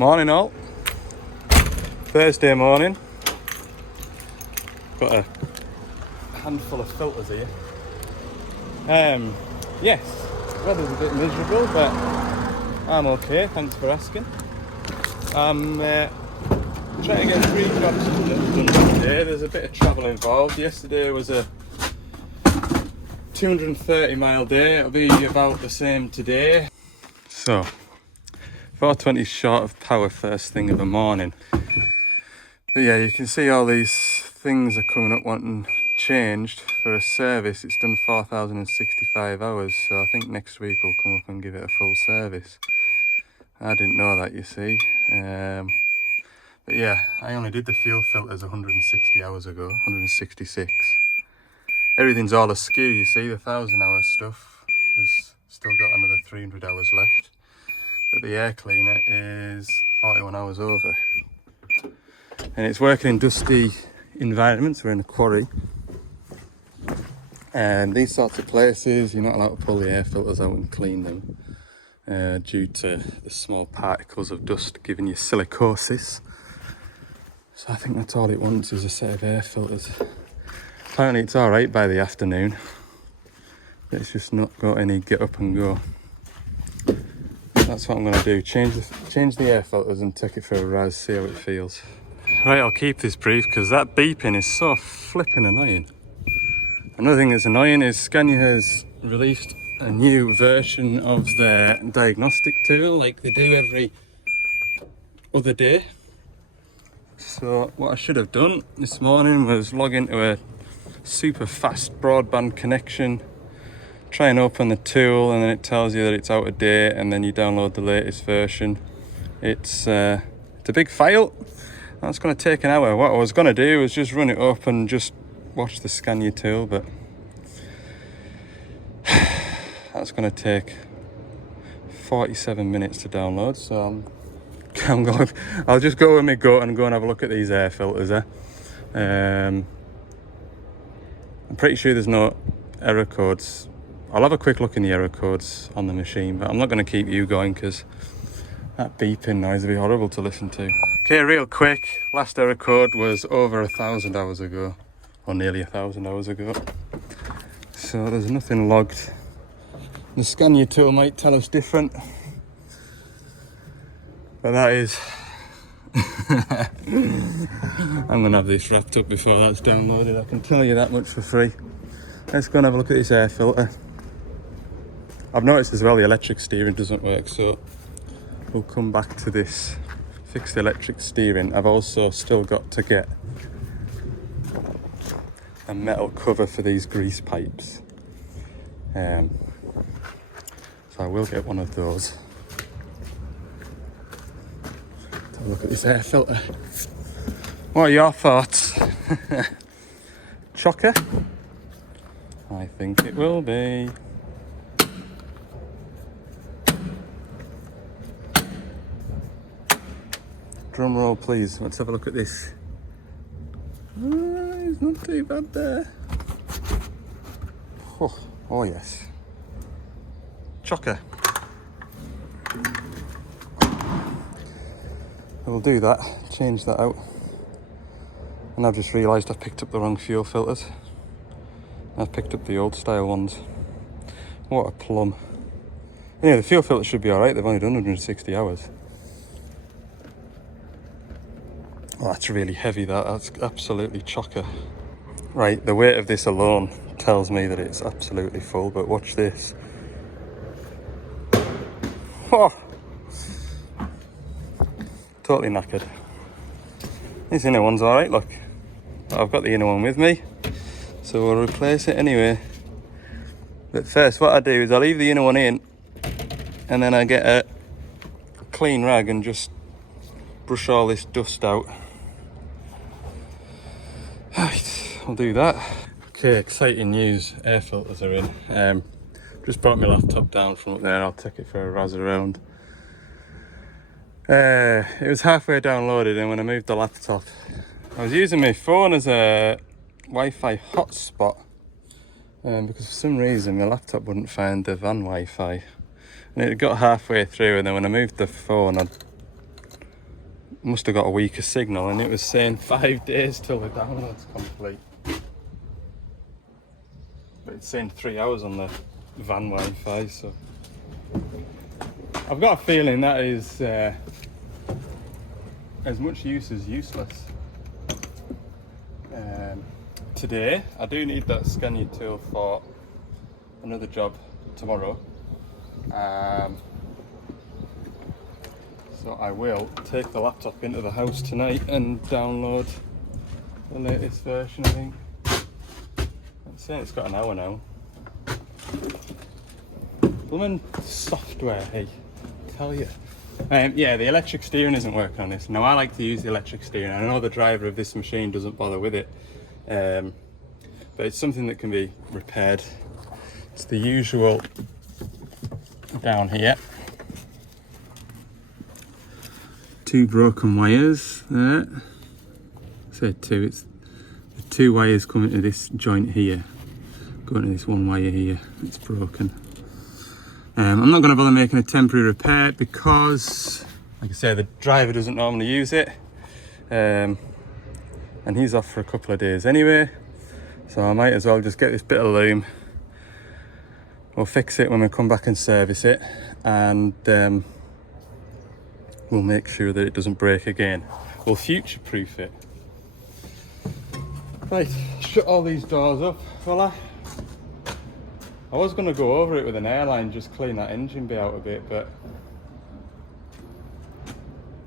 Morning all. Thursday morning. Got a handful of filters here. Yes, weather's a bit miserable, but I'm okay, thanks for asking. I'm trying to get 3 jobs done today. There's a bit of travel involved. Yesterday was a 230 mile day. It'll be about the same today. So 420 short of power first thing of the morning. But yeah, you can see all these things are coming up wanting changed for a service. It's done 4,065 hours, so I think next week we'll come up and give it a full service. I didn't know that, you see. But yeah, I only did the fuel filters 160 hours ago, 166. Everything's all askew, you see. The 1,000 hour stuff has still got another 300 hours left. But the air cleaner is 41 hours over. And it's working in dusty environments. We're in a quarry. And these sorts of places, you're not allowed to pull the air filters out and clean them due to the small particles of dust giving you silicosis. So I think that's all it wants is a set of air filters. Apparently it's alright by the afternoon, but it's just not got any get up and go. That's what I'm going to do, change the air filters and take it for a rise, see how it feels. Right, I'll keep this brief because that beeping is so flipping annoying. Another thing that's annoying is Scania has released a new version of their diagnostic tool like they do every other day. So what I should have done this morning was log into a super fast broadband connection, try and open the tool, and then it tells you that it's out of date, and then you download the latest version. It's a big file. That's going to take an hour. What I was going to do was just run it up and just watch the Scania tool, but that's going to take 47 minutes to download, so I'll just go with my gut and go and have a look at these air filters. I'm pretty sure there's no error codes. I'll have a quick look in the error codes on the machine, but I'm not going to keep you going because that beeping noise will be horrible to listen to. Okay, real quick, last error code was over 1,000 hours ago, or nearly 1,000 hours ago. So there's nothing logged. The Scania tool might tell us different, but that is... I'm going to have this wrapped up before that's downloaded, I can tell you that much for free. Let's go and have a look at this air filter. I've noticed as well the electric steering doesn't work, so we'll come back to this. Fix the electric steering. I've also still got to get a metal cover for these grease pipes. So I will get one of those. Let's have a look at this air filter. What are your thoughts? Chocker? I think it will be. Drum roll please, let's have a look at this. It's not too bad there. Oh yes. Chocker. I will do that, change that out. And I've just realised I've picked up the wrong fuel filters. I've picked up the old style ones. What a plum. Yeah, the fuel filters should be alright, they've only done 160 hours. Oh, that's really heavy, that's absolutely chocker. Right, the weight of this alone tells me that it's absolutely full, but watch this. Oh! Totally knackered. This inner one's alright, look. I've got the inner one with me, so we'll replace it anyway. But first what I do is I leave the inner one in, and then I get a clean rag and just brush all this dust out. Right, I'll do that. Okay, exciting news, air filters are in. Just brought my laptop down from up there, I'll take it for a razz around. It was halfway downloaded, and when I moved the laptop, I was using my phone as a Wi-Fi hotspot because for some reason my laptop wouldn't find the van Wi-Fi, and it got halfway through, and then when I moved the phone must have got a weaker signal, and it was saying 5 days till the download's complete. But it's saying 3 hours on the van Wi-Fi, so I've got a feeling that is as much use as useless. Today, I do need that scanning tool for another job tomorrow. So I will take the laptop into the house tonight and download the latest version, I think. I'm saying it's got an hour now. Blooming software, hey, tell you. Yeah, the electric steering isn't working on this. Now, I like to use the electric steering. I know the driver of this machine doesn't bother with it, but it's something that can be repaired. It's the usual down here. 2 broken wires there. I say 2, it's the 2 wires coming to this joint here, going to this 1 wire here. It's broken. I'm not going to bother making a temporary repair because, like I say, the driver doesn't normally use it, and he's off for a couple of days anyway, so I might as well just get this bit of loom. We'll fix it when we come back and service it, and we'll make sure that it doesn't break again. We'll future-proof it. Right, shut all these doors up, fella. I was going to go over it with an airline, just clean that engine bay out a bit, but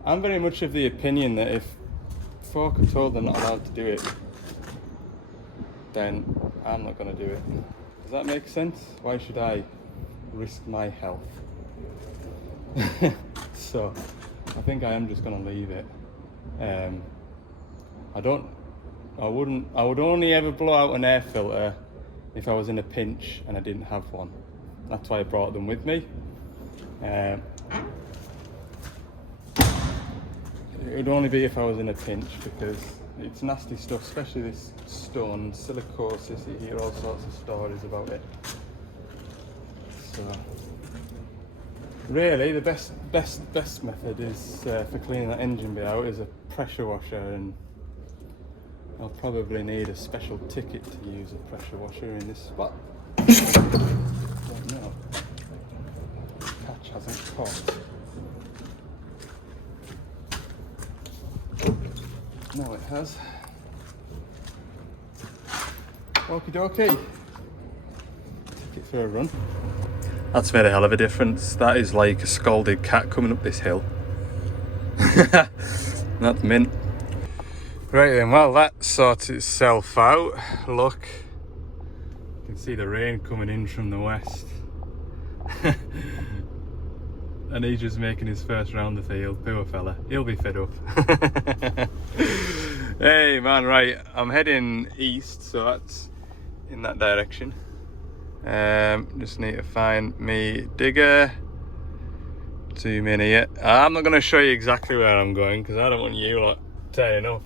I'm very much of the opinion that if folk are told they're not allowed to do it, then I'm not going to do it. Does that make sense? Why should I risk my health? So I think I am just going to leave it. I would only ever blow out an air filter if I was in a pinch and I didn't have one. That's why I brought them with me. It would only be if I was in a pinch, because it's nasty stuff, especially this stone, silicosis. You hear all sorts of stories about it. So really the best method is for cleaning that engine bay out is a pressure washer, and I'll probably need a special ticket to use a pressure washer in this spot. Don't know. Catch hasn't caught. No, it has. Okie dokie. Take it for a run. That's made a hell of a difference. That is like a scalded cat coming up this hill. That's mint. Right then, well, that sorts itself out. Look, you can see the rain coming in from the west. And he's just making his first round the field. Poor fella, he'll be fed up. Hey man, right, I'm heading east, so that's in that direction. Just need to find me digger. Zoom in here. I'm not going to show you exactly where I'm going because I don't want you lot turning up.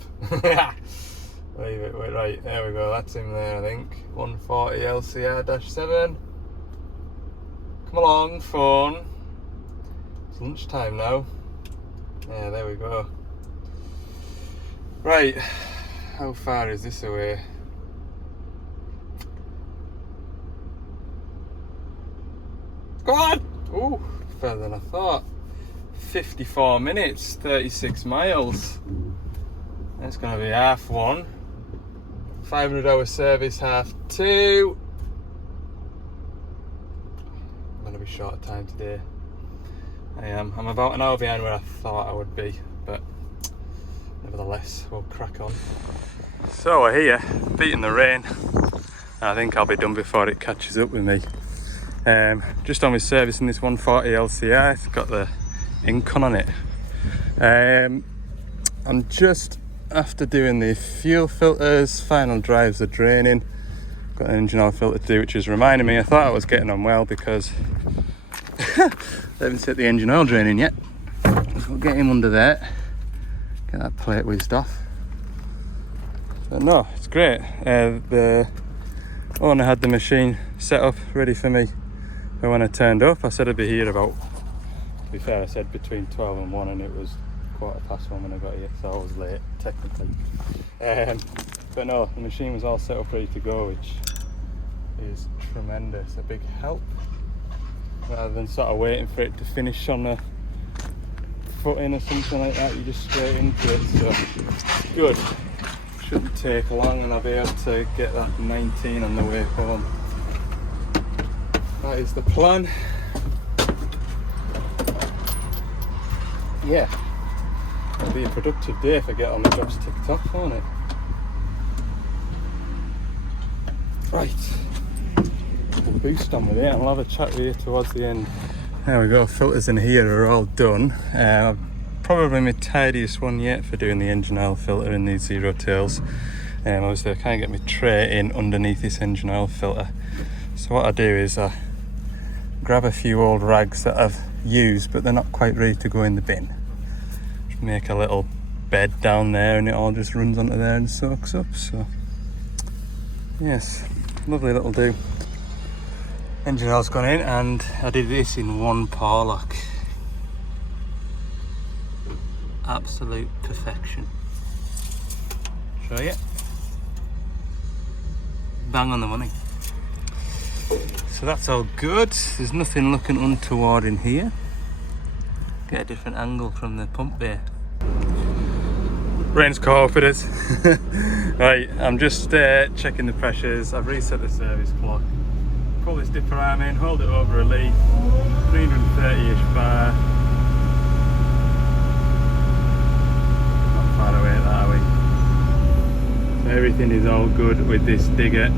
Leave it, wait, right, there we go, that's him there, I think. 140 LCR-7. Come along, phone. It's lunchtime now. Yeah, there we go. Right, how far is this away? Go on! Ooh, further than I thought. 54 minutes, 36 miles. That's going to be half 1. 500-hour service, half 2. I'm going to be short of time today. I am. I'm about an hour behind where I thought I would be, but nevertheless, we'll crack on. So we're here, beating the rain. I think I'll be done before it catches up with me. Just on my service in this 140 LCR, it's got the encon on it. I'm just after doing the fuel filters, final drives are draining. Got an engine oil filter to do, which is reminding me, I thought I was getting on well because I haven't set the engine oil draining yet. So we'll get him under there, get that plate whizzed off. So no, it's great. The owner had the machine set up ready for me. But when I turned up, I said I'd be here about, to be fair, I said between 12 and 1, and it was 1:15 when I got here, so I was late technically. But no, the machine was all set up ready to go, which is tremendous, a big help. Rather than sort of waiting for it to finish on a footing or something like that, you just straight into it, so good. Shouldn't take long and I'll be able to get that 19 on the way home. That is the plan. Yeah, it'll be a productive day if I get all my jobs ticked off, won't it? Right, we'll boost on with it and I'll have a chat with you towards the end. There we go, filters in here are all done. Probably my tidiest one yet for doing the engine oil filter in these zero tails. Obviously I can't get my tray in underneath this engine oil filter. So what I do is I grab a few old rags that I've used but they're not quite ready to go in the bin. Just make a little bed down there and it all just runs onto there and soaks up. So yes, lovely little do. Engine oil's gone in and I did this in one pour lock. Absolute perfection. Show you. Bang on the money. So that's all good. There's nothing looking untoward in here. Get a different angle from the pump bay. Rain's caught up with us. Right, I'm just checking the pressures. I've reset the service clock. Pull this dipper arm in, hold it over a leaf, 330-ish bar. Not far away at that, are we? So everything is all good with this digger.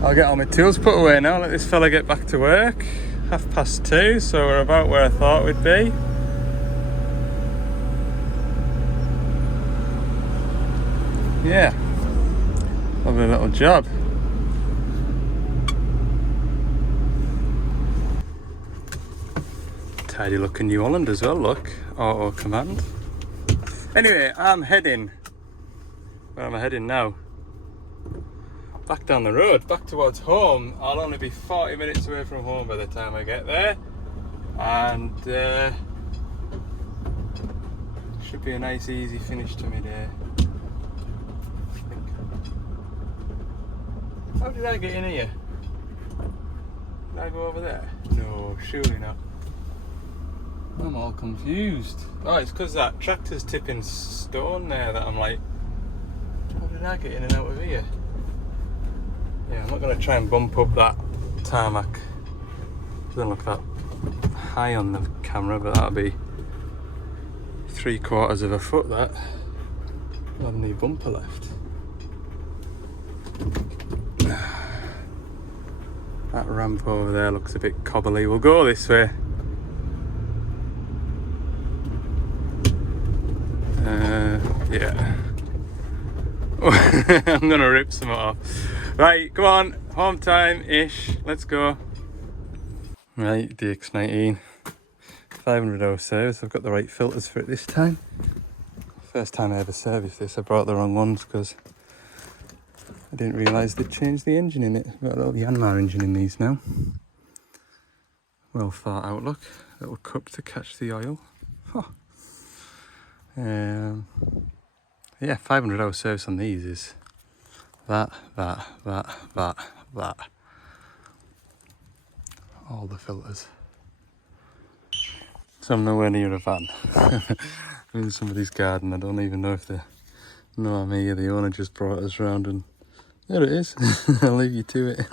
I'll get all my tools put away now, let this fella get back to work. 2:30, so we're about where I thought we'd be. Yeah. Lovely little job. Tidy looking New Holland as well, look. Auto command. Anyway, I'm heading. Where am I heading now? Back down the road, back towards home. I'll only be 40 minutes away from home by the time I get there. And should be a nice easy finish to my day. How did I get in here? Did I go over there? No, surely not. I'm all confused. Oh, it's because that tractor's tipping stone there that I'm like, how did I get in and out of here? Yeah, I'm not going to try and bump up that tarmac. Doesn't look that high on the camera, but that'll be 3/4 of a foot that. I'll have no bumper left. That ramp over there looks a bit cobbly. We'll go this way. Yeah. I'm gonna rip some off. Right, come on, home time-ish. Let's go. Right, DX380, 500-hour service. I've got the right filters for it this time. First time I ever serviced this, I brought the wrong ones because I didn't realise they'd changed the engine in it. I've got a little Yanmar engine in these now. Well thought out, look. Little cup to catch the oil. Huh. Yeah, 500-hour service on these is that. All the filters. So I'm nowhere near a van. I'm in somebody's garden. I don't even know if they know I'm here. The owner just brought us round and there it is. I'll leave you to it.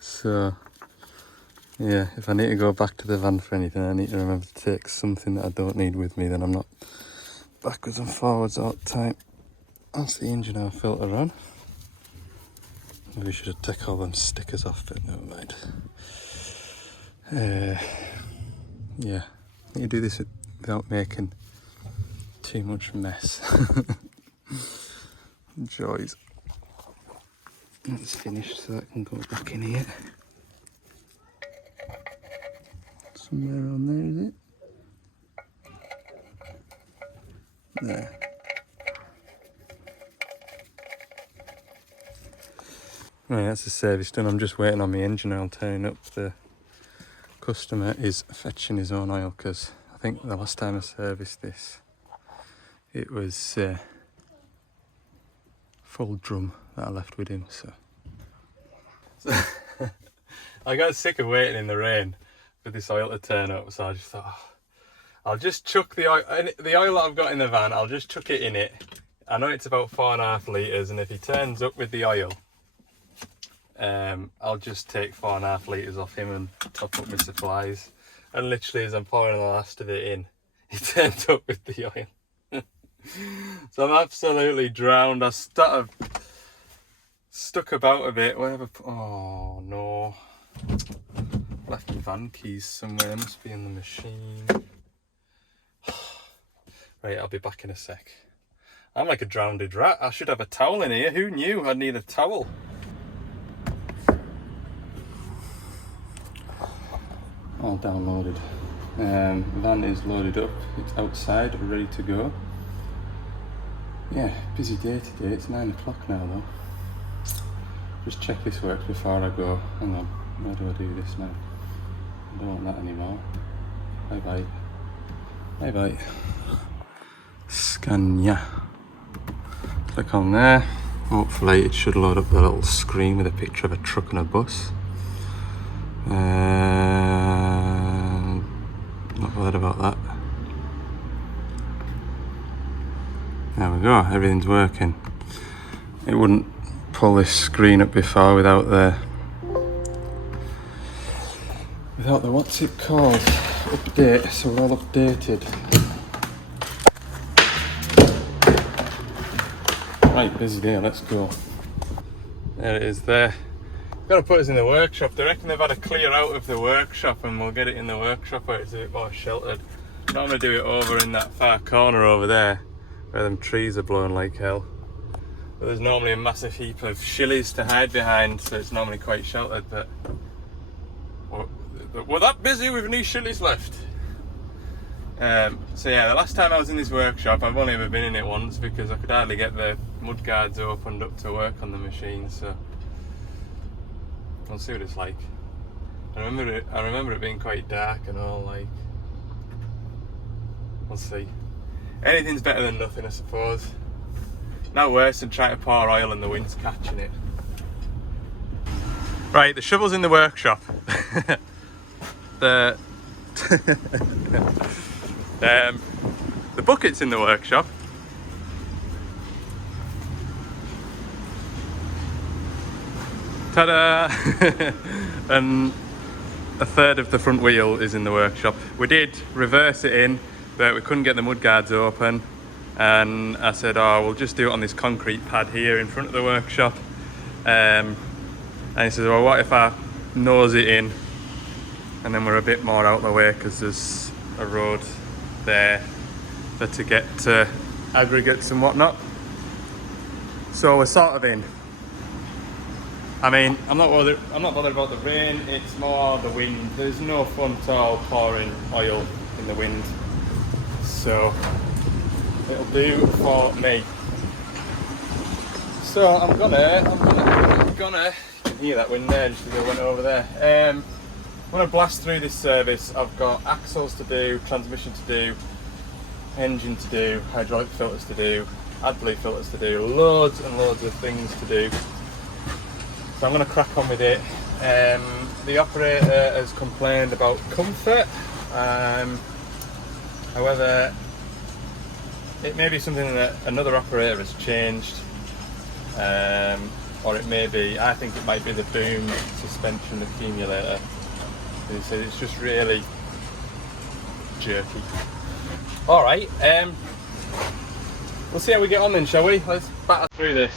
So, yeah, if I need to go back to the van for anything, I need to remember to take something that I don't need with me, then I'm not backwards and forwards all the time. That's the engine oil filter on. Maybe I should have taken all them stickers off, but never mind. Yeah, I need to do this without making too much mess. Joys. That's finished, so that can go back in here. Somewhere on there, is it? There. Right, that's the service done. I'm just waiting on my engine oil turning up. The customer is fetching his own oil, because I think the last time I serviced this, it was full drum that I left with him. So I got sick of waiting in the rain for this oil to turn up, so I just thought, oh, I'll just chuck the oil that I've got in the van, I'll just chuck it in it. I know it's about 4.5 litres, and if he turns up with the oil, I'll just take 4.5 litres off him and top up my supplies. And literally as I'm pouring the last of it in, he turned up with the oil. So I'm absolutely drowned. I stuck about a bit. Whatever. Oh no. Left my van keys somewhere. They must be in the machine. Right, I'll be back in a sec. I'm like a drowned rat. I should have a towel in here. Who knew I'd need a towel? All downloaded. The van is loaded up. It's outside, ready to go. Yeah, busy day today. It's 9 o'clock now though. Just check this works before I go. Hang on, where do I do this now? I don't want that anymore. Bye bye. Bye bye. Scan, yeah. Click on there. Hopefully it should load up the little screen with a picture of a truck and a bus. Not bothered about that. There we go, everything's working. It wouldn't pull this screen up before without the what's it called? Update, so we're all updated. Right, busy day, let's go. There it is there. Got to put us in the workshop. They reckon they've had to clear out of the workshop, and we'll get it in the workshop where it's a bit more sheltered. I'm going to do it over in that far corner over there where them trees are blowing like hell. But there's normally a massive heap of shillies to hide behind, so it's normally quite sheltered, but we're that busy with new shillies left. So yeah, the last time I was in this workshop, I've only ever been in it once because I could hardly get the mud guards opened up to work on the machine, so we'll see what it's like. I remember it being quite dark and all, like, we'll see. Anything's better than nothing, I suppose. No worse than trying to pour oil and the wind's catching it. Right, the shovel's in the workshop. The bucket's in the workshop. Ta-da! And a third of the front wheel is in the workshop. We did reverse it in, but we couldn't get the mudguards open. And I said, oh, we'll just do it on this concrete pad here in front of the workshop. And he says, well, what if I nose it in and then we're a bit more out of the way because there's a road there for to get to aggregates and whatnot. So we're sort of in. I mean, I'm not bothered about the rain, it's more the wind. There's no fun at all pouring oil in the wind. So it'll do for me. So I'm gonna, you can hear that wind there just as I went over there. I'm gonna blast through this service. I've got axles to do, transmission to do, engine to do, hydraulic filters to do, AdBlue filters to do, loads and loads of things to do. So I'm going to crack on with it. The operator has complained about comfort. However, it may be something that another operator has changed. Or it may be, I think it might be the boom suspension accumulator. He said it's just really jerky. Alright, we'll see how we get on then, shall we? Let's batter through this.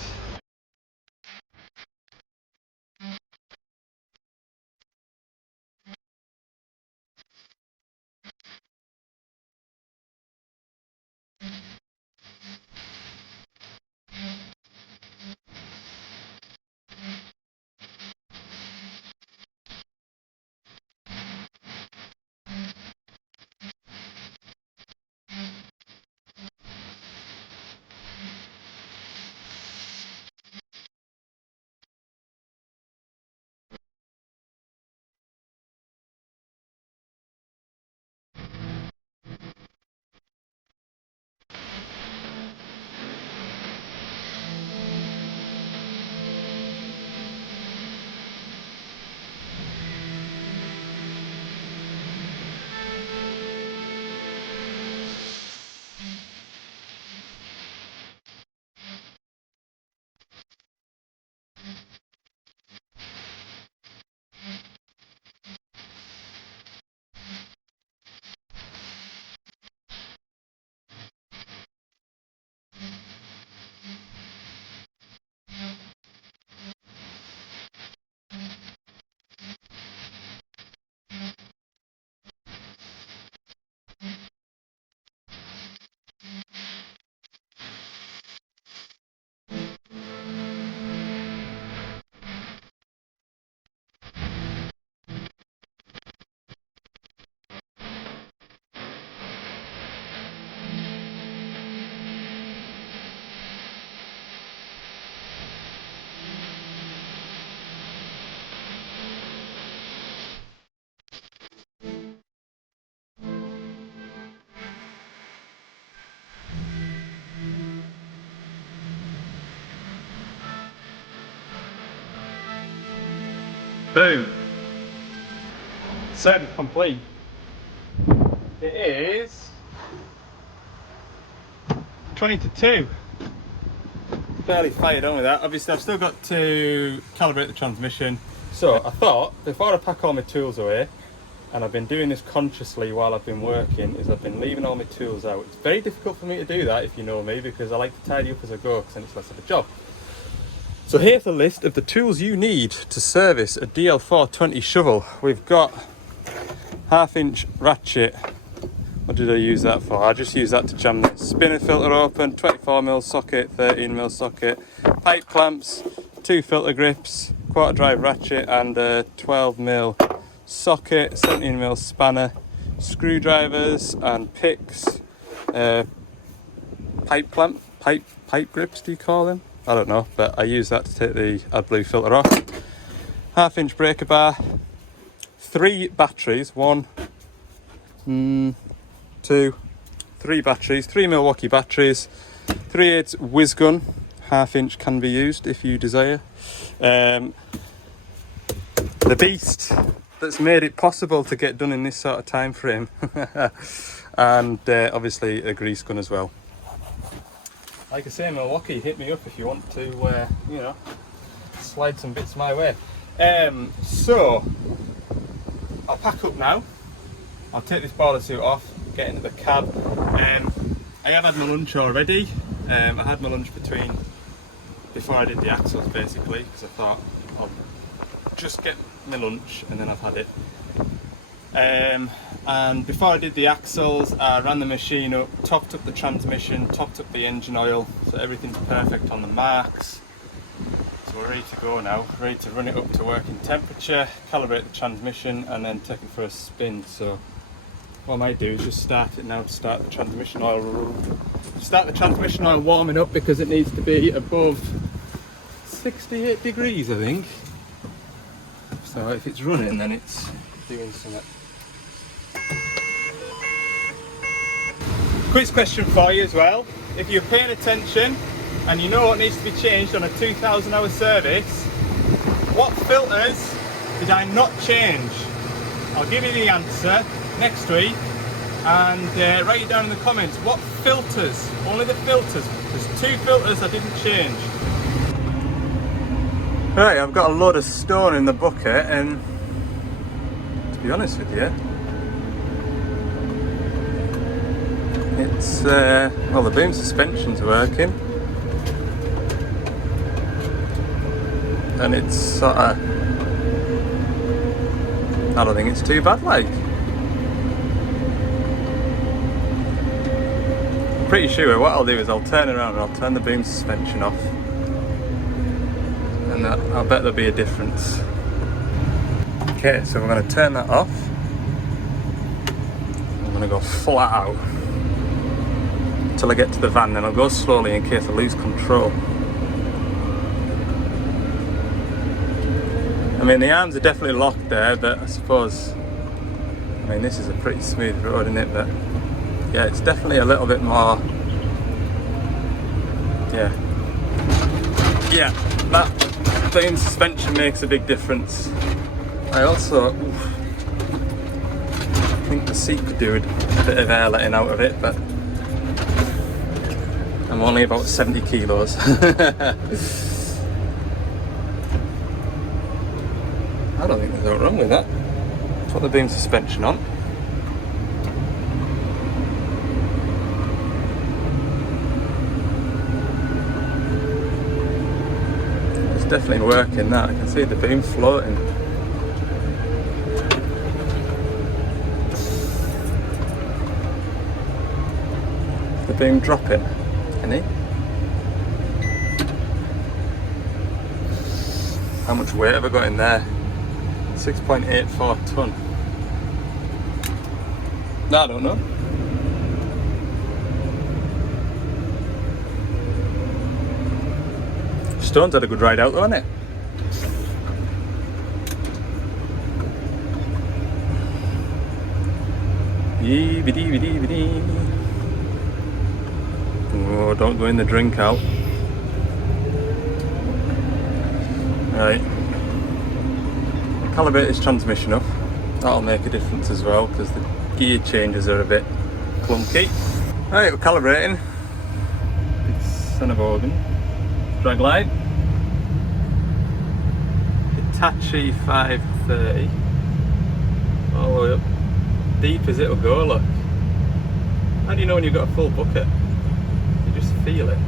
Boom. Set complete. It is 20 to 2. Fairly fired on with that. Obviously I've still got to calibrate the transmission. So I thought, before I pack all my tools away, and I've been doing this consciously while I've been working, is I've been leaving all my tools out. It's very difficult for me to do that if you know me, because I like to tidy up as I go, because then it's less of a job. So here's a list of the tools you need to service a DL420 shovel. We've got 1/2 inch ratchet. What did I use that for? I just use that to jam the spinner filter open, 24mm socket, 13mm socket, pipe clamps, 2 filter grips, quarter drive ratchet and a 12mm socket, 17mm spanner, screwdrivers and picks, pipe grips do you call them? I don't know, but I use that to take the AdBlue filter off. 1/2 inch breaker bar, 3 batteries, 1, 2, 3 batteries, 3 Milwaukee batteries, 3/8 whiz gun, 1/2 inch can be used if you desire. The beast that's made it possible to get done in this sort of time frame, and obviously a grease gun as well. Like I say, Milwaukee, hit me up if you want to, you know, slide some bits my way. So I'll pack up now. I'll take this boiler suit off, get into the cab. I have had my lunch already. I had my lunch before I did the axles, basically, because I thought I'll just get my lunch and then I've had it. And before I did the axles, I ran the machine up, topped up the transmission, topped up the engine oil, so everything's perfect on the marks. So we're ready to go now, ready to run it up to working temperature, calibrate the transmission and then take it for a spin. So what I might do is just start it now to start the transmission oil warming up, because it needs to be above 68 degrees, I think. So if it's running, then it's doing something. Quiz question for you as well. If you're paying attention and you know what needs to be changed on a 2,000 hour service, what filters did I not change? I'll give you the answer next week, and write it down in the comments. What filters? Only the filters. There's 2 filters I didn't change. Right, I've got a load of stone in the bucket, and to be honest with you, it's well, the boom suspension's working, and it's sort of, I don't think it's too bad, like. Pretty sure what I'll do is I'll turn around and I'll turn the boom suspension off, and I bet there'll be a difference. Okay, so I'm going to turn that off. I'm going to go flat out until I get to the van, then I'll go slowly in case I lose control. I mean, the arms are definitely locked there, but I suppose, I mean, this is a pretty smooth road, isn't it? But yeah, it's definitely a little bit more, yeah, that boom suspension makes a big difference. I also think the seat could do a bit of air letting out of it, but I'm only about 70 kilos. I don't think there's anything wrong with that. Put the boom suspension on. It's definitely working, that. I can see the boom floating. Is the boom dropping? Any? How much weight have I got in there? 6.84 tonne. No, I don't know. Stone's had a good ride out though, hasn't it? Oh, don't go in the drink out. Right. calibrate this transmission up. That'll make a difference as well, because the gear changes are a bit clunky. Right, we're calibrating. Big son of organ. Drag line. Hitachi 530. All the way up. Deep as it'll go, look. How do you know when you've got a full bucket? You just feel it.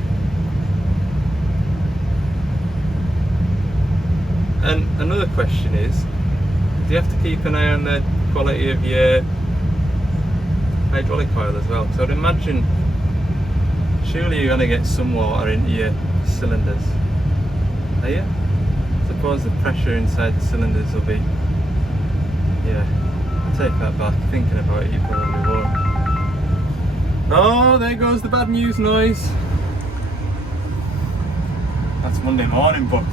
And another question is, do you have to keep an eye on the quality of your hydraulic oil as well? So I'd imagine, surely you're going to get some water into your cylinders. Are you? I suppose the pressure inside the cylinders will be, yeah, I'll take that back. Thinking about it, you probably won't. Oh, there goes the bad news noise. That's Monday morning booked.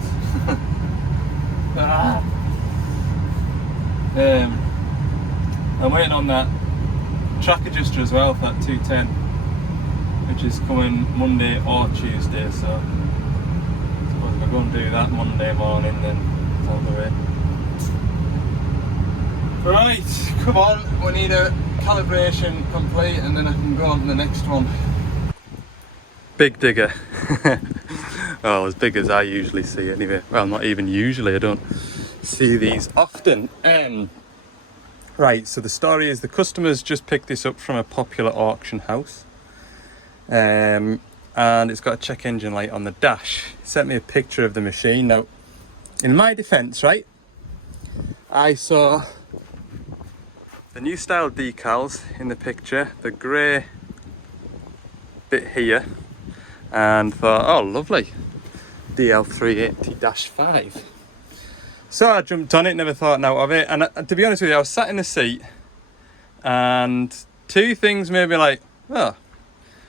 I'm waiting on that track adjuster as well for that 210, which is coming Monday or Tuesday, so I suppose if I go and do that Monday morning, then it's out the way. Right, come on, we need a calibration complete and then I can go on to the next one. Big digger. Well, as big as I usually see anyway. Well, not even usually, I don't see these often. Right, so the story is the customers just picked this up from a popular auction house. And it's got a check engine light on the dash. He sent me a picture of the machine. Now, in my defence, right, I saw the new style decals in the picture, the grey bit here, and thought, oh lovely, DL380-5. So I jumped on it, never thought out of it, and to be honest with you, I was sat in the seat and two things made me like, oh,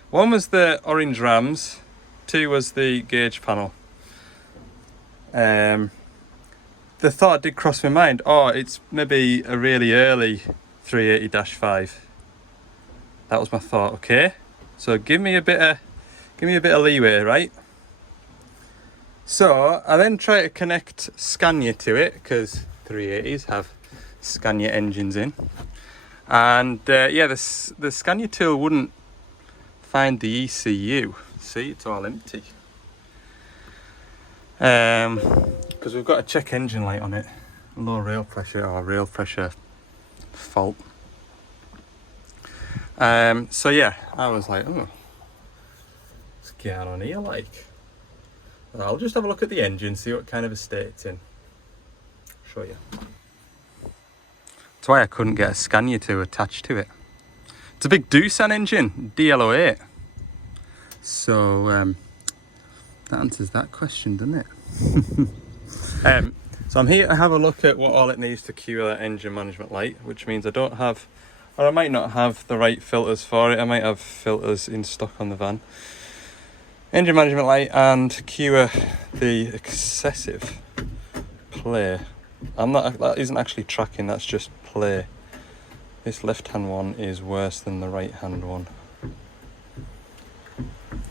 one was the orange rams, two was the gauge panel. The thought did cross my mind, oh, it's maybe a really early 380-5. That was my thought. Okay, so give me a bit of leeway, right? So I then try to connect Scania to it, because 380s have Scania engines in, and yeah, the Scania tool wouldn't find the ECU. See, it's all empty, because we've got a check engine light on it, low rail pressure or rail pressure fault. So yeah, I was like, oh, what's going on here, like? Well, I'll just have a look at the engine, see what kind of a state it's in. Show you. That's why I couldn't get a Scania to attach to it. It's a big Doosan engine, DL08. So that answers that question, doesn't it? So I'm here to have a look at what all it needs to cue that engine management light, which means I don't have, or I might not have the right filters for it. I might have filters in stock on the van. Engine management light and cue the excessive play. That isn't actually tracking, that's just play. This left hand one is worse than the right hand one.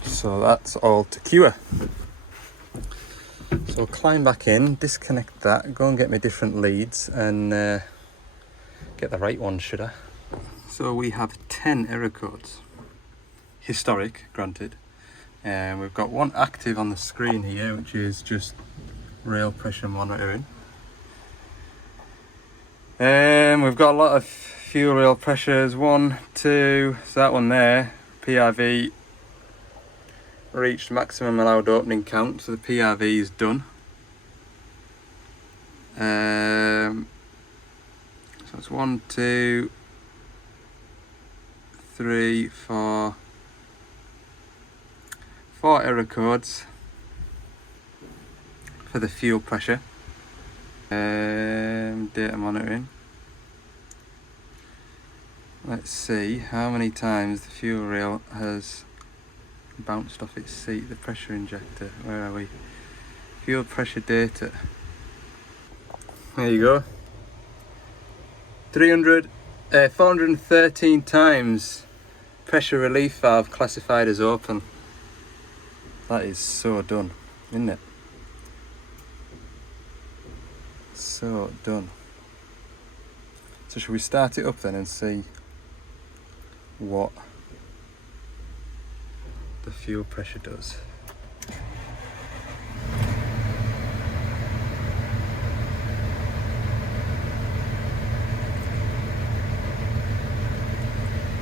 So that's all to cue. So we'll climb back in, disconnect that, go and get my different leads and get the right one, should I? So we have 10 error codes. Historic, granted. And we've got one active on the screen here, which is just rail pressure monitoring. We've got a lot of fuel rail pressures, 1, 2, so that one there, PRV reached maximum allowed opening count, so the PRV is done. So it's 1, 2, 3, 4 error codes for the fuel pressure. Data monitoring. Let's see how many times the fuel rail has bounced off its seat. The pressure injector, where are we? Fuel pressure data. There you go. 413 times pressure relief valve classified as open. That is so done, isn't it? So done. So should we start it up then and see what the fuel pressure does?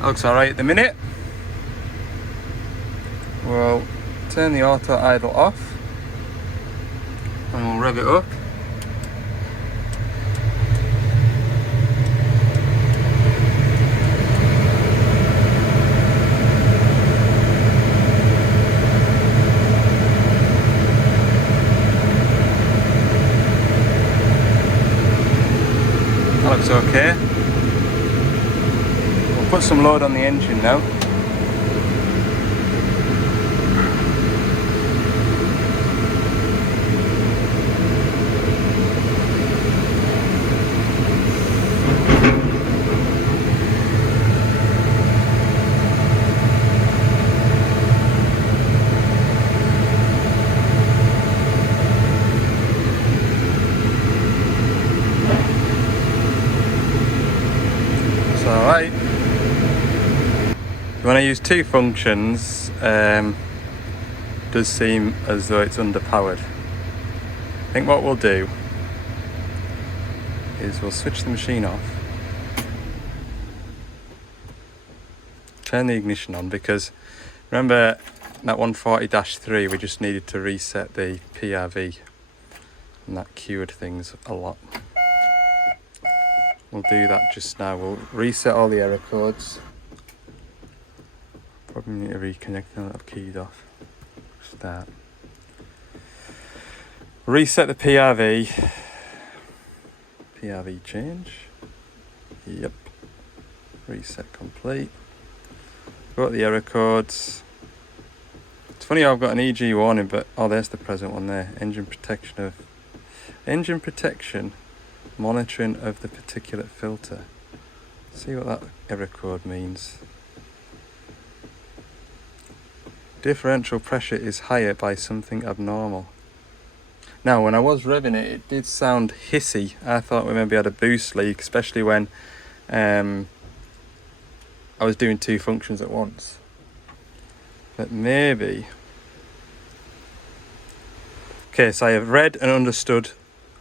Looks alright at the minute. We'll turn the auto idle off and we'll rev it up. That looks okay. We'll put some load on the engine now. Alright. When I use two functions, does seem as though it's underpowered. I think what we'll do is we'll switch the machine off, turn the ignition on, because remember that 140-3 we just needed to reset the PRV and that cured things a lot. We'll do that just now. We'll reset all the error codes. Probably need to reconnect now that I've keyed off. Start. Reset the PRV. PRV change. Yep. Reset complete. Got the error codes. It's funny how I've got an EG warning, but oh, there's the present one there. Engine protection, monitoring of the particulate filter. See what that error code means. Differential pressure is higher by something abnormal. Now, when I was revving it, it did sound hissy. I thought we maybe had a boost leak, especially when I was doing two functions at once. But maybe... Okay, so I have read and understood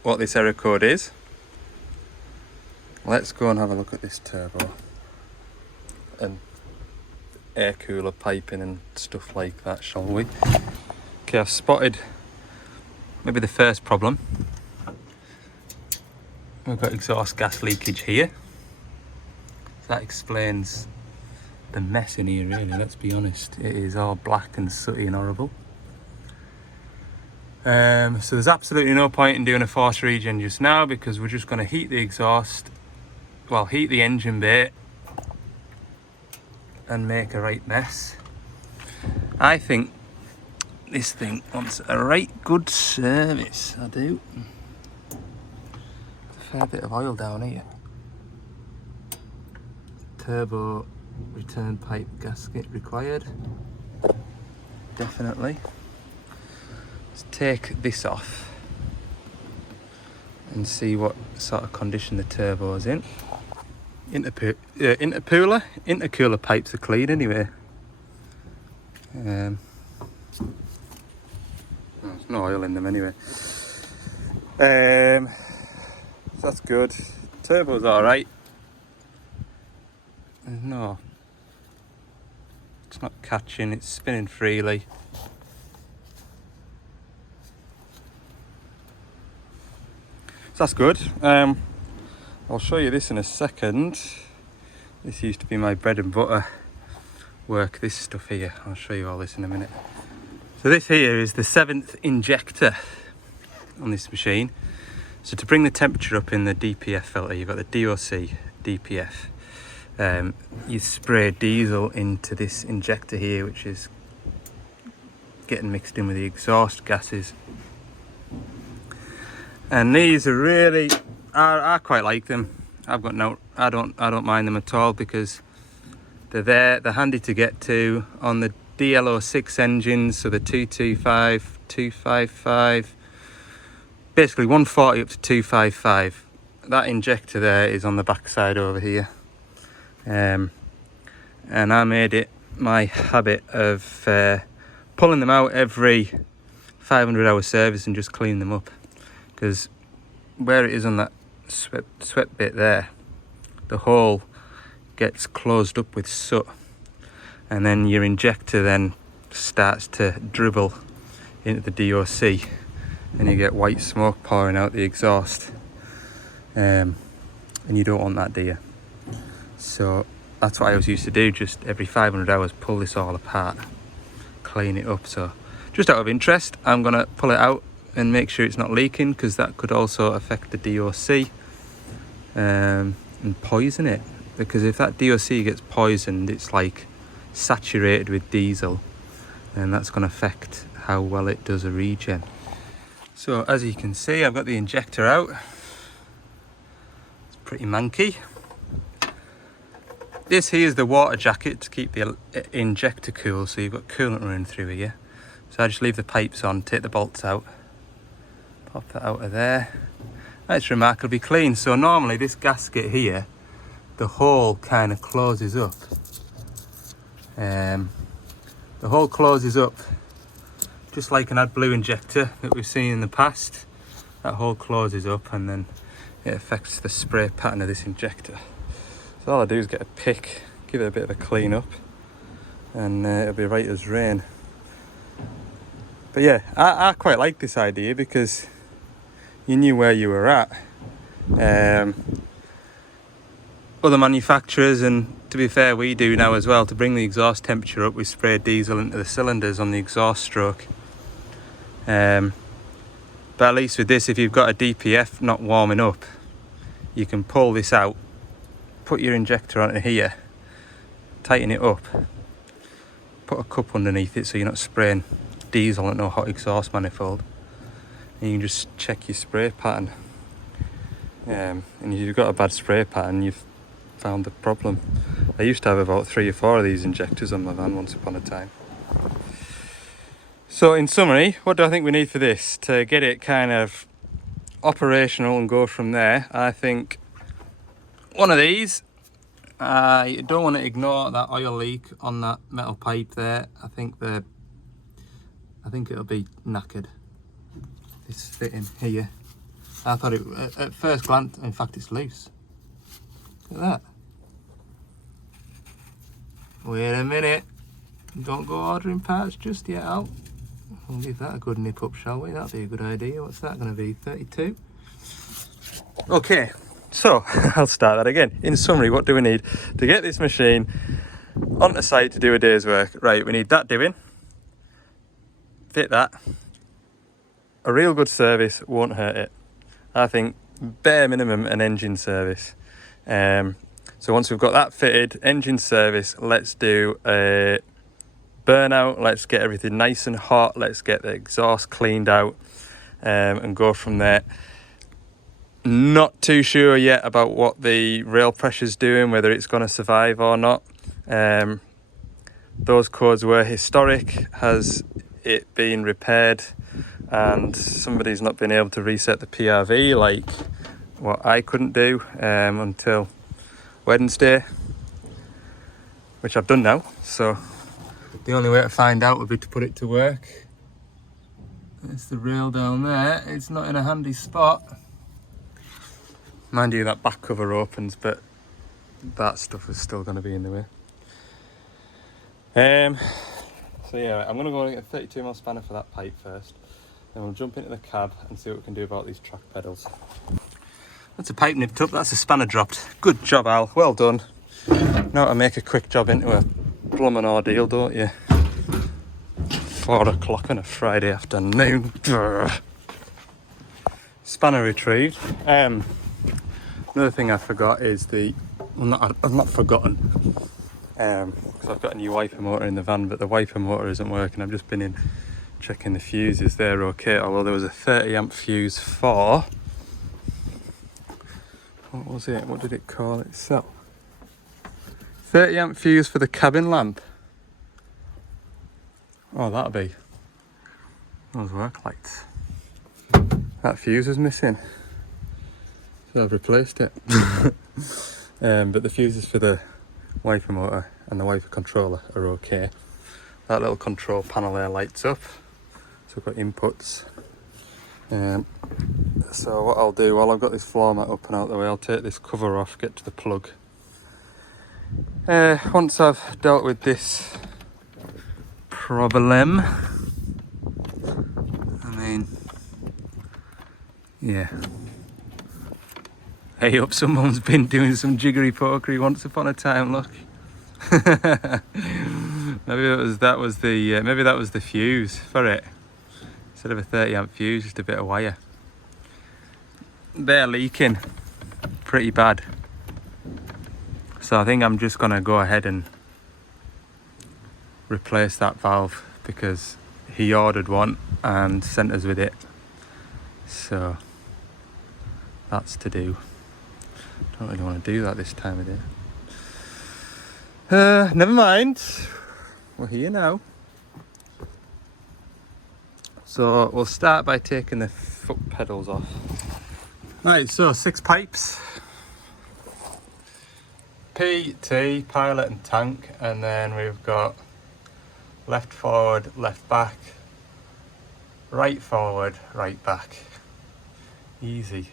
what this error code is. Let's go and have a look at this turbo and air cooler piping and stuff like that, shall we? Okay, I've spotted maybe the first problem. We've got exhaust gas leakage here. So that explains the mess in here, really, let's be honest. It is all black and sooty and horrible. So there's absolutely no point in doing a force regen just now, because we're just going to heat the exhaust, well, heat the engine bay and make a right mess. I think this thing wants a right good service, I do. There's a fair bit of oil down here. Turbo return pipe gasket required. Definitely. Let's take this off and see what sort of condition the turbo is in. Intercooler pipes are clean anyway. There's no oil in them anyway. So that's good. Turbo's alright. No, it's not catching, it's spinning freely. So that's good. I'll show you this in a second. This used to be my bread and butter work, this stuff here. I'll show you all this in a minute. So this here is the 7th injector on this machine. So to bring the temperature up in the DPF filter, you've got the DOC, DPF. You spray diesel into this injector here, which is getting mixed in with the exhaust gases. And these are really, I quite like them. I've got no, I don't mind them at all, because they're there, they're handy to get to on the DL06 engines, so the 225, 255, basically 140 up to 255. that injector there is on the back side over here. And I made it my habit of pulling them out every 500-hour service and just clean them up, because where it is on that swept bit there, the hole gets closed up with soot, and then your injector then starts to dribble into the DOC, and you get white smoke pouring out the exhaust, and you don't want that, do you? So that's what I always used to do, just every 500 hours pull this all apart, clean it up. So just out of interest, I'm gonna pull it out and make sure it's not leaking, because that could also affect the DOC and poison it, because if that DOC gets poisoned, it's like saturated with diesel, and that's going to affect how well it does a regen. So as you can see, I've got the injector out. It's pretty manky. This here is the water jacket to keep the injector cool, so you've got coolant running through here. So I just leave the pipes on, take the bolts out, pop that out of there. That's remarkably clean. So normally this gasket here, the hole kind of closes up. The hole closes up just like an AdBlue injector that we've seen in the past. That hole closes up, and then it affects the spray pattern of this injector. So all I do is get a pick, give it a bit of a clean up, and it'll be right as rain. But yeah, I quite like this idea, because you knew where you were at. Other manufacturers, and to be fair, we do now as well, to bring the exhaust temperature up, we spray diesel into the cylinders on the exhaust stroke. But at least with this, if you've got a DPF not warming up, you can pull this out, put your injector onto here, tighten it up, put a cup underneath it so you're not spraying diesel into a hot exhaust manifold, and you can just check your spray pattern. And if you've got a bad spray pattern, you've found the problem. I used to have about 3 or 4 of these injectors on my van once upon a time. So in summary, what do I think we need for this to get it kind of operational and go from there? I think one of these. You don't want to ignore that oil leak on that metal pipe there. I think it'll be knackered, this fitting here. I thought it, at first glance, in fact it's loose. Look at that. Wait a minute, don't go ordering parts just yet, Al. We'll give that a good nip up, shall we? That'd be a good idea. What's that going to be, 32? Okay, so I'll start that again. In summary, what do we need to get this machine onto site to do a day's work? Right, we need that doing, fit that. A real good service won't hurt it. I think bare minimum an engine service. So once we've got that fitted, engine service, let's do a burnout, let's get everything nice and hot, let's get the exhaust cleaned out, and go from there. Not too sure yet about what the rail pressure's doing, whether it's going to survive or not. Those codes were historic. Has it been repaired and somebody's not been able to reset the PRV like what I couldn't do until Wednesday, which I've done now? So the only way to find out would be to put it to work. There's the rail down there. It's not in a handy spot. Mind you, that back cover opens, but that stuff is still going to be in the way. So yeah, I'm going to go and get a 32mm spanner for that pipe first. Then we'll jump into the cab and see what we can do about these track pedals. That's a pipe nipped up, that's a spanner dropped. Good job, Al, well done. Know how to make a quick job into a blooming ordeal, don't you? 4 o'clock on a Friday afternoon. Spanner retrieved. Another thing I forgot is I've not forgotten, because I've got a new wiper motor in the van, but the wiper motor isn't working. I've just been in checking the fuses, they're okay, although there was a 30 amp fuse for, what was it, what did it call itself? 30 amp fuse for the cabin lamp. Oh, that'll be those work lights. That fuse was missing. so I've replaced it. But the fuses for the wiper motor and the wiper controller are okay. That little control panel there lights up, so I've got inputs. So what I'll do, while I've got this floor mat up and out the way, I'll take this cover off, get to the plug. Once I've dealt with this problem, I mean, yeah. Hey up, someone's been doing some jiggery pokery once upon a time, look. Maybe that was the fuse for it. Instead of a 30 amp fuse, just a bit of wire. They're leaking pretty bad. So I think I'm just gonna go ahead and replace that valve because he ordered one and sent us with it. So that's to do. Don't really want to do that this time of day. Never mind. We're here now. So we'll start by taking the foot pedals off. Right, so 6 pipes. P, T, pilot and tank, and then we've got left forward, left back, right forward, right back. Easy.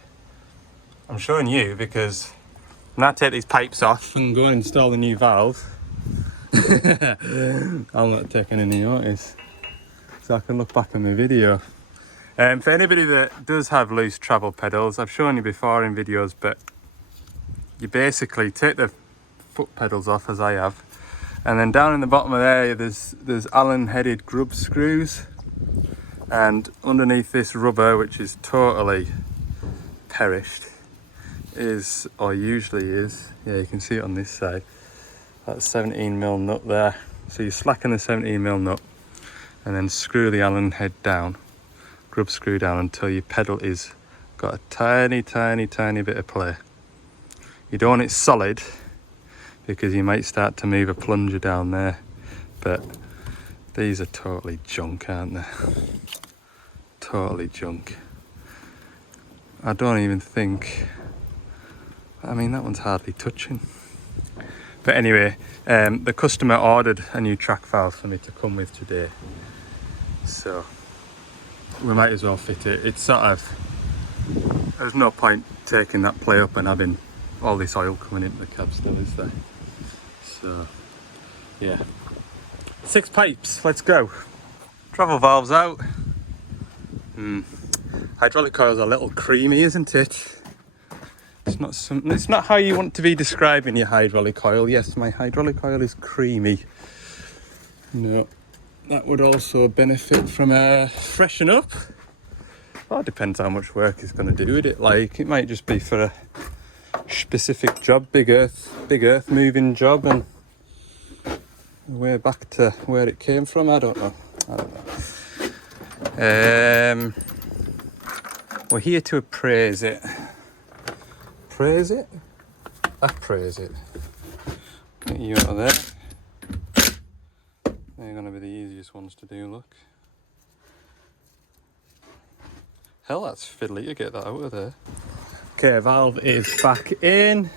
I'm showing you because when I take these pipes off and go and install the new valve, I'm not taking any notice, so I can look back on my video. For anybody that does have loose travel pedals, I've shown you before in videos, but you basically take the foot pedals off as I have, and then down in the bottom of there there's Allen headed grub screws, and underneath this rubber, which is totally perished, is, or usually is, yeah, you can see it on this side, that 17mm nut there. So you slacken the 17mm nut and then screw the Allen head down, grub screw down until your pedal is got a tiny bit of play. You don't want it solid because you might start to move a plunger down there, but these are totally junk, aren't they? Totally junk. I don't even think, I mean, that one's hardly touching. But anyway, the customer ordered a new track valve for me to come with today, so we might as well fit it. It's sort of, there's no point taking that play up and having all this oil coming into the cab still, is there? So yeah, 6 pipes, let's go. Travel valves out. Hydraulic coil's a little creamy, isn't it? It's not how you want to be describing your hydraulic oil. Yes, my hydraulic oil is creamy. No, that would also benefit from a freshen up. Well, it depends how much work it's going to do with it. Like, it might just be for a specific job, big earth moving job, and we're back to where it came from. I don't know. We're here to appraise it. Praise it? Appraise it. Get you out of there. They're going to be the easiest ones to do, look. Hell, that's fiddly to get that out of there. Okay, valve is back in.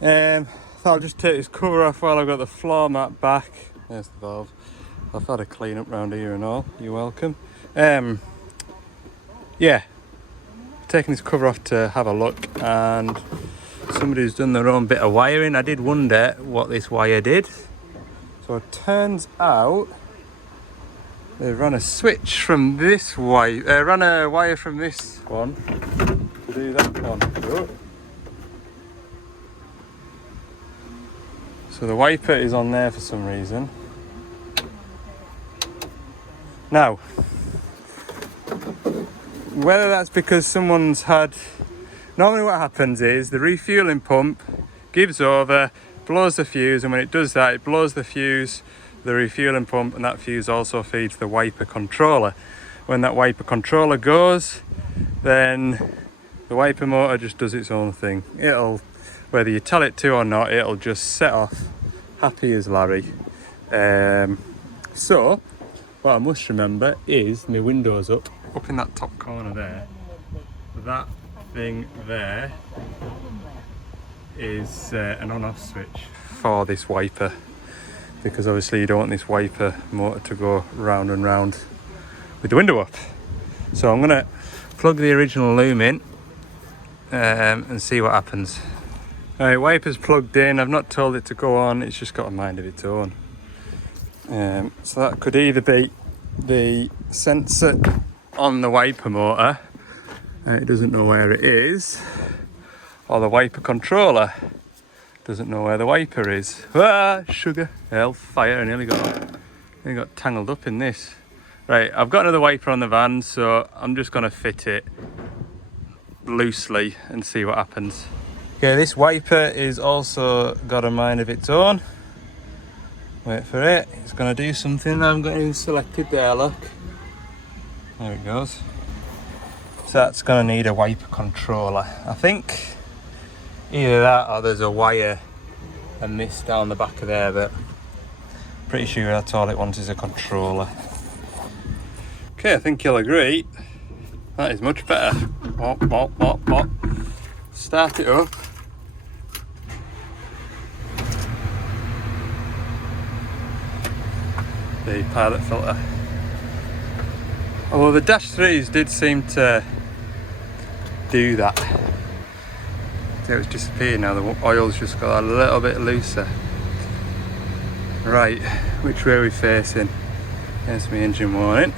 So I'll just take this cover off while I've got the floor mat back. There's the valve. I've had a clean up round here and all. You're welcome. Yeah. Taking this cover off to have a look, and somebody's done their own bit of wiring. I did wonder what this wire did. So it turns out they run a switch from this wire, run a wire from this one to do that one. Oh. So the wiper is on there for some reason. Now, whether that's because someone's had, normally what happens is the refueling pump gives over, blows the fuse, and when it does that, it blows the fuse, the refueling pump, and that fuse also feeds the wiper controller. When that wiper controller goes, then the wiper motor just does its own thing. It'll, whether you tell it to or not, it'll just set off happy as Larry. So what I must remember is my window's up in that top corner there. That thing there is an on-off switch for this wiper, because obviously you don't want this wiper motor to go round and round with the window up. So I'm gonna plug the original loom in and see what happens. Alright, wiper's plugged in. I've not told it to go on, it's just got a mind of its own. So that could either be the sensor on the wiper motor, it doesn't know where it is, or the wiper controller doesn't know where the wiper is. Ah, sugar, hellfire, I nearly got tangled up in this. Right, I've got another wiper on the van, so I'm just gonna fit it loosely and see what happens. Okay, this wiper is also got a mind of its own. Wait for it, it's gonna do something. I haven't got anything selected there, look. There it goes. So that's gonna need a wiper controller. I think either that or there's a wire and this down the back of there, but pretty sure that's all it wants is a controller. Okay, I think you'll agree. That is much better. Wop, wop, wop, wop. Start it up. The pilot filter. Although the Dash 3s did seem to do that. See, it's disappeared now, the oil's just got a little bit looser. Right, which way are we facing? There's my engine warning.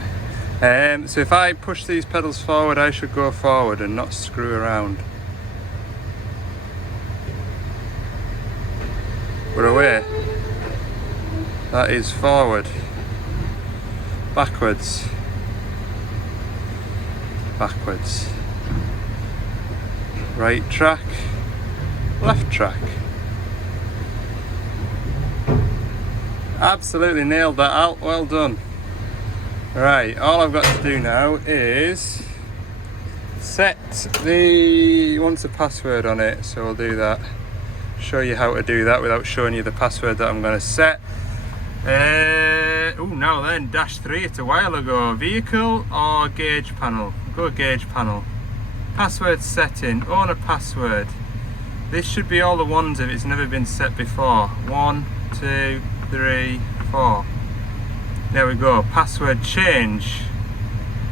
So if I push these pedals forward, I should go forward and not screw around. We're away. That is forward. Backwards. Backwards. Right track. Left track. Absolutely nailed that out. Well done. Right, all I've got to do now is set the, wants a password on it, so we'll do that. Show you how to do that without showing you the password that I'm going to set. Oh, now then, Dash 3, it's a while ago. Vehicle or gauge panel? Go gauge panel. Password setting, owner password. This should be all the ones if it's never been set before. 1, 2, 3, 4. There we go, password change.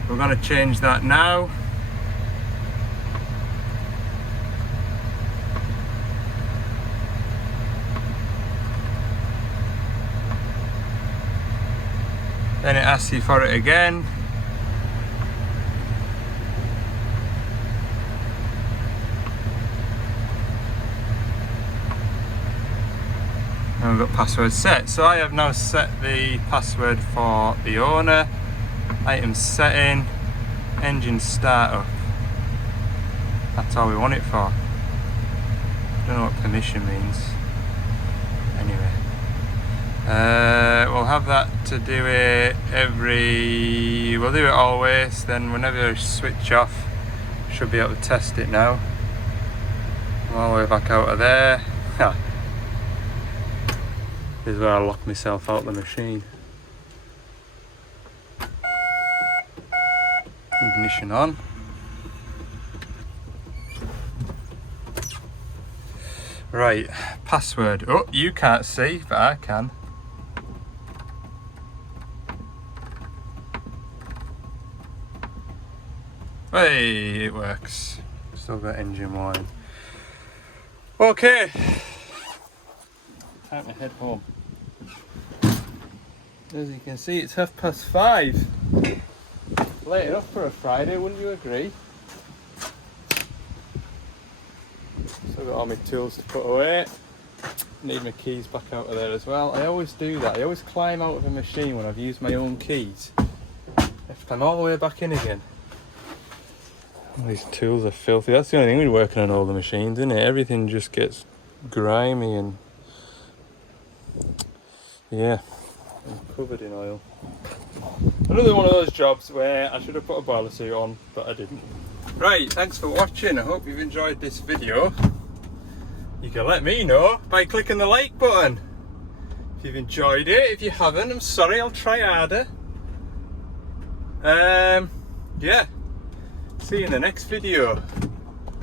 We're going to change that now. Then it asks you for it again. And we've got password set. So I have now set the password for the owner. Item setting, engine startup. That's all we want it for. Don't know what permission means. Anyway. We'll have that to do it we'll do it always, then whenever I switch off, should be able to test it now. I'm all the way back out of there. This is where I lock myself out of the machine. Ignition on. Right, password. Oh, you can't see, but I can. Hey, it works. Still got engine warning. Okay. Time to head home. As you can see, it's 5:30. Late enough for a Friday, wouldn't you agree? Still got all my tools to put away. Need my keys back out of there as well. I always do that. I always climb out of a machine when I've used my own keys. I have to climb all the way back in again. These tools are filthy. That's the only thing when you're working on older machines, isn't it? Everything just gets grimy and yeah, I'm covered in oil. Another one of those jobs where I should have put a boiler suit on, but I didn't. Right, thanks for watching. I hope you've enjoyed this video. You can let me know by clicking the like button if you've enjoyed it. If you haven't, I'm sorry, I'll try harder. Yeah. See you in the next video.